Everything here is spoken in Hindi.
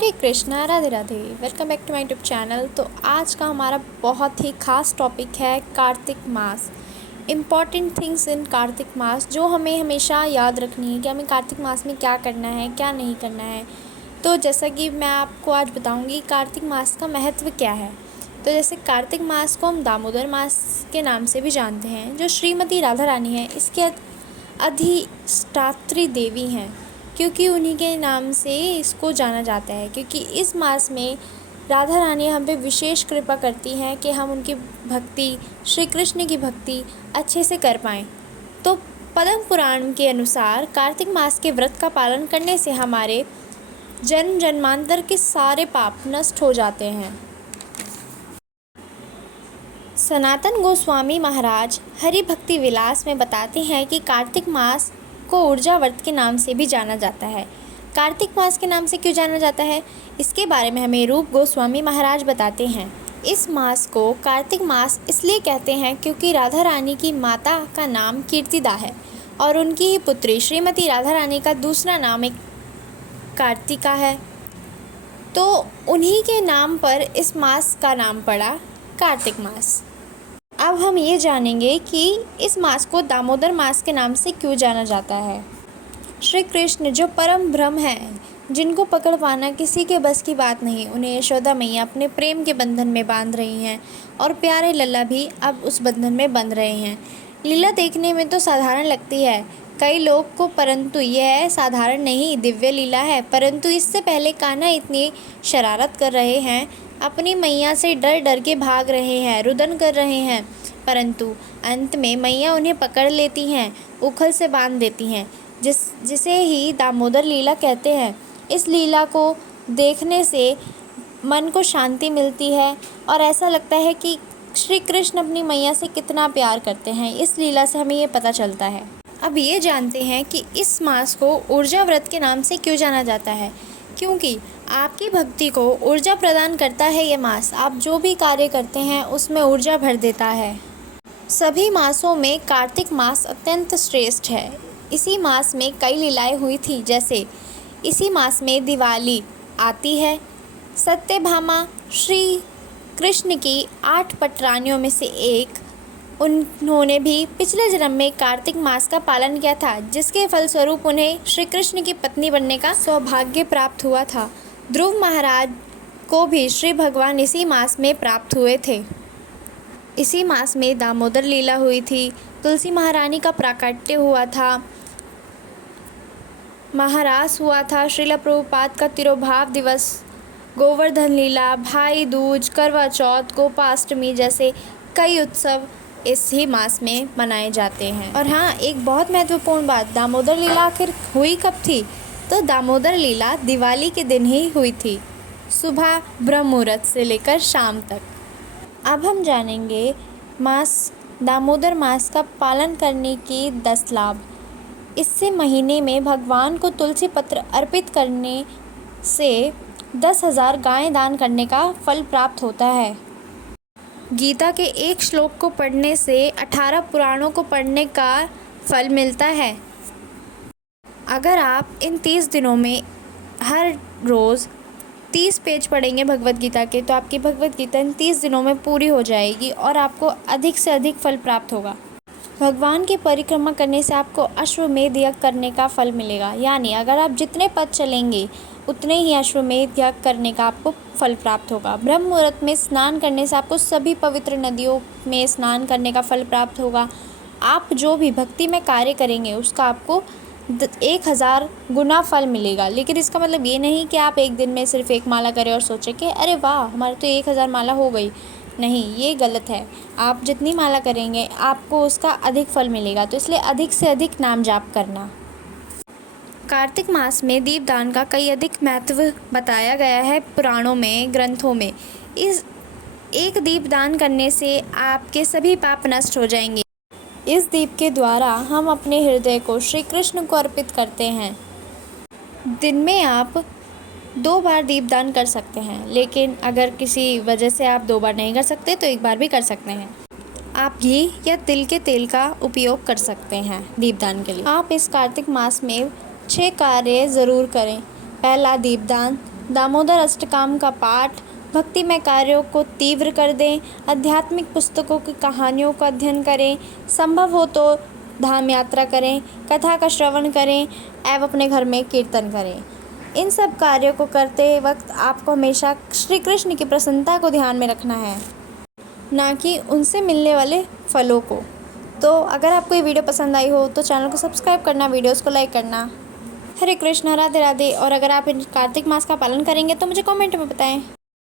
Hare Krishna, Radhe Radhe. Welcome back to my YouTube channel. तो आज का हमारा बहुत ही खास टॉपिक है कार्तिक मास। Important things in Kartik maas जो हमें हमेशा याद रखनी है कि हमें कार्तिक मास में क्या करना है, क्या नहीं करना है। तो जैसा कि मैं आपको आज बताऊंगी कार्तिक मास का महत्व क्या है। तो जैसे कार्तिक मास को हम दामोदर मास के नाम से भी जानते हैं, जो श्रीमती राधा रानी है इसके अधिष्ठात्री देवी हैं, क्योंकि उन्हीं के नाम से इसको जाना जाता है। क्योंकि इस मास में राधा रानी हम पे विशेष कृपा करती हैं कि हम उनकी भक्ति, श्री कृष्ण की भक्ति अच्छे से कर पाएँ। तो पद्म पुराण के अनुसार कार्तिक मास के व्रत का पालन करने से हमारे जन्म जन्मांतर के सारे पाप नष्ट हो जाते हैं। सनातन गोस्वामी महाराज हरि भक्ति विलास में बताते हैं कि कार्तिक मास को ऊर्जा व्रत के नाम से भी जाना जाता है। कार्तिक मास के नाम से क्यों जाना जाता है, इसके बारे में हमें रूप गोस्वामी महाराज बताते हैं। इस मास को कार्तिक मास इसलिए कहते हैं क्योंकि राधा रानी की माता का नाम कीर्तिदा है और उनकी ही पुत्री श्रीमती राधा रानी का दूसरा नाम एक कार्तिका है। तो उन्हीं के नाम पर इस मास का नाम पड़ा कार्तिक मास। अब हम ये जानेंगे कि इस मास को दामोदर मास के नाम से क्यों जाना जाता है। श्री कृष्ण जो परम ब्रह्म हैं, जिनको पकड़ पाना किसी के बस की बात नहीं, उन्हें यशोदा मैया अपने प्रेम के बंधन में बांध रही हैं और प्यारे लल्ला भी अब उस बंधन में बंध रहे हैं। लीला देखने में तो साधारण लगती है कई लोग को, परंतु यह साधारण नहीं, दिव्य लीला है। परंतु इससे पहले कान्हा इतनी शरारत कर रहे हैं, अपनी मैया से डर डर के भाग रहे हैं, रुदन कर रहे हैं, परंतु अंत में मैया उन्हें पकड़ लेती हैं, उखल से बांध देती हैं, जिसे ही दामोदर लीला कहते हैं। इस लीला को देखने से मन को शांति मिलती है और ऐसा लगता है कि श्री कृष्ण अपनी मैया से कितना प्यार करते हैं। इस लीला से हमें ये पता चलता है। अब ये जानते हैं कि इस मास को ऊर्जा व्रत के नाम से क्यों जाना जाता है। क्योंकि आपकी भक्ति को ऊर्जा प्रदान करता है ये मास। आप जो भी कार्य करते हैं उसमें ऊर्जा भर देता है। सभी मासों में कार्तिक मास अत्यंत श्रेष्ठ है। इसी मास में कई लीलाएं हुई थी, जैसे इसी मास में दिवाली आती है। सत्यभामा श्री कृष्ण की 8 पटरानियों में से एक, उन्होंने भी पिछले जन्म में कार्तिक मास का पालन किया था, जिसके फलस्वरूप उन्हें श्री कृष्ण की पत्नी बनने का सौभाग्य प्राप्त हुआ था। ध्रुव महाराज को भी श्री भगवान इसी मास में प्राप्त हुए थे। इसी मास में दामोदर लीला हुई थी, तुलसी महारानी का प्राकट्य हुआ था, महारास हुआ था, श्रीला प्रभुपाद का तिरोभाव दिवस, गोवर्धन लीला, भाई दूज, करवा चौथ, गोपाष्टमी जैसे कई उत्सव इस ही मास में मनाए जाते हैं। और हाँ, एक बहुत महत्वपूर्ण बात, दामोदर लीला आखिर हुई कब थी? तो दामोदर लीला दिवाली के दिन ही हुई थी, सुबह ब्रह्म मुहूर्त से लेकर शाम तक। अब हम जानेंगे दामोदर मास का पालन करने के 10 लाभ। इससे महीने में भगवान को तुलसी पत्र अर्पित करने से 10,000 गायें दान करने का फल प्राप्त होता है। गीता के एक श्लोक को पढ़ने से 18 पुराणों को पढ़ने का फल मिलता है। अगर आप इन 30 दिनों में हर रोज़ 30 पेज पढ़ेंगे भगवत गीता के, तो आपकी भगवत गीता इन 30 दिनों में पूरी हो जाएगी और आपको अधिक से अधिक फल प्राप्त होगा। भगवान की परिक्रमा करने से आपको अश्वमेध यज्ञ करने का फल मिलेगा। यानी अगर आप जितने पद चलेंगे उतने ही अश्वमेध यज्ञ करने का आपको फल प्राप्त होगा। ब्रह्म मुहूर्त में स्नान करने से आपको सभी पवित्र नदियों में स्नान करने का फल प्राप्त होगा। आप जो भी भक्ति में कार्य करेंगे उसका आपको 1000 गुना फल मिलेगा। लेकिन इसका मतलब ये नहीं कि आप एक दिन में सिर्फ एक माला करें और सोचें कि अरे वाह, हमारे तो 1000 माला हो गई। नहीं, ये गलत है। आप जितनी माला करेंगे आपको उसका अधिक फल मिलेगा। तो इसलिए अधिक से अधिक नाम जाप करना। कार्तिक मास में दीपदान का कई अधिक महत्व बताया गया है पुराणों में, ग्रंथों में। इस एक दीपदान करने से आपके सभी पाप नष्ट हो जाएंगे। इस दीप के द्वारा हम अपने हृदय को श्री कृष्ण को अर्पित करते हैं। दिन में आप 2 बार दीपदान कर सकते हैं, लेकिन अगर किसी वजह से आप 2 बार नहीं कर सकते तो 1 बार भी कर सकते हैं। आप घी या तिल के तेल का उपयोग कर सकते हैं दीपदान के लिए। आप इस कार्तिक मास में 6 कार्य ज़रूर करें। पहला, दीपदान। दामोदर अष्टकम का पाठ, भक्तिमय कार्यों को तीव्र कर दें, आध्यात्मिक पुस्तकों की कहानियों का अध्ययन करें, संभव हो तो धाम यात्रा करें, कथा का श्रवण करें एवं अपने घर में कीर्तन करें। इन सब कार्यों को करते वक्त आपको हमेशा श्री कृष्ण की प्रसन्नता को ध्यान में रखना है, ना कि उनसे मिलने वाले फलों को। तो अगर आपको ये वीडियो पसंद आई हो तो चैनल को सब्सक्राइब करना, वीडियोस को लाइक करना। हरे कृष्णा, राधे राधे। और अगर आप इन कार्तिक मास का पालन करेंगे तो मुझे कमेंट में बताएं।